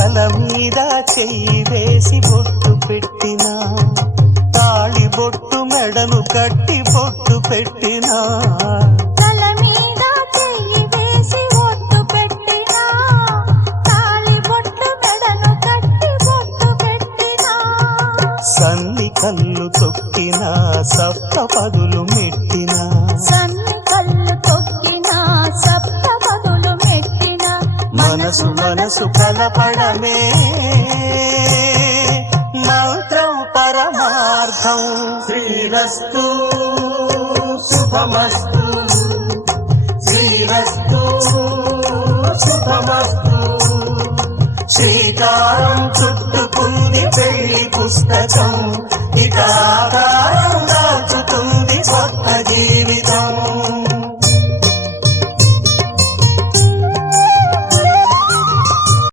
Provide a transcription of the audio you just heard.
తల మీద చెయ్యి వేసి బొట్టు పెట్టినా, తాళి బొట్టు మెడను కట్టి బొట్టు పెట్టినా, తల మీద చెయ్యి వేసి బొట్టు పెట్టినా, తాళి బొట్టు మెడను కట్టి బొట్టు పెట్టినా, సన్ని కళ్ళు తొక్కినా సప్త పదులు మెట్టినా, సన్ని కళ్ళు తొక్కినా సప్త పదులు మెట్టినా, మనసు మనసు కలపడమే మంత్రం పరమార్థం. శ్రీరస్తు శుభమస్తు, శ్రీరస్తు శుభమస్తు. శ్రీకారం చుట్టుకుంది పెళ్లి పుస్తకం, ఇక ఆకారం దాచుతుంది కొత్త జీవితం.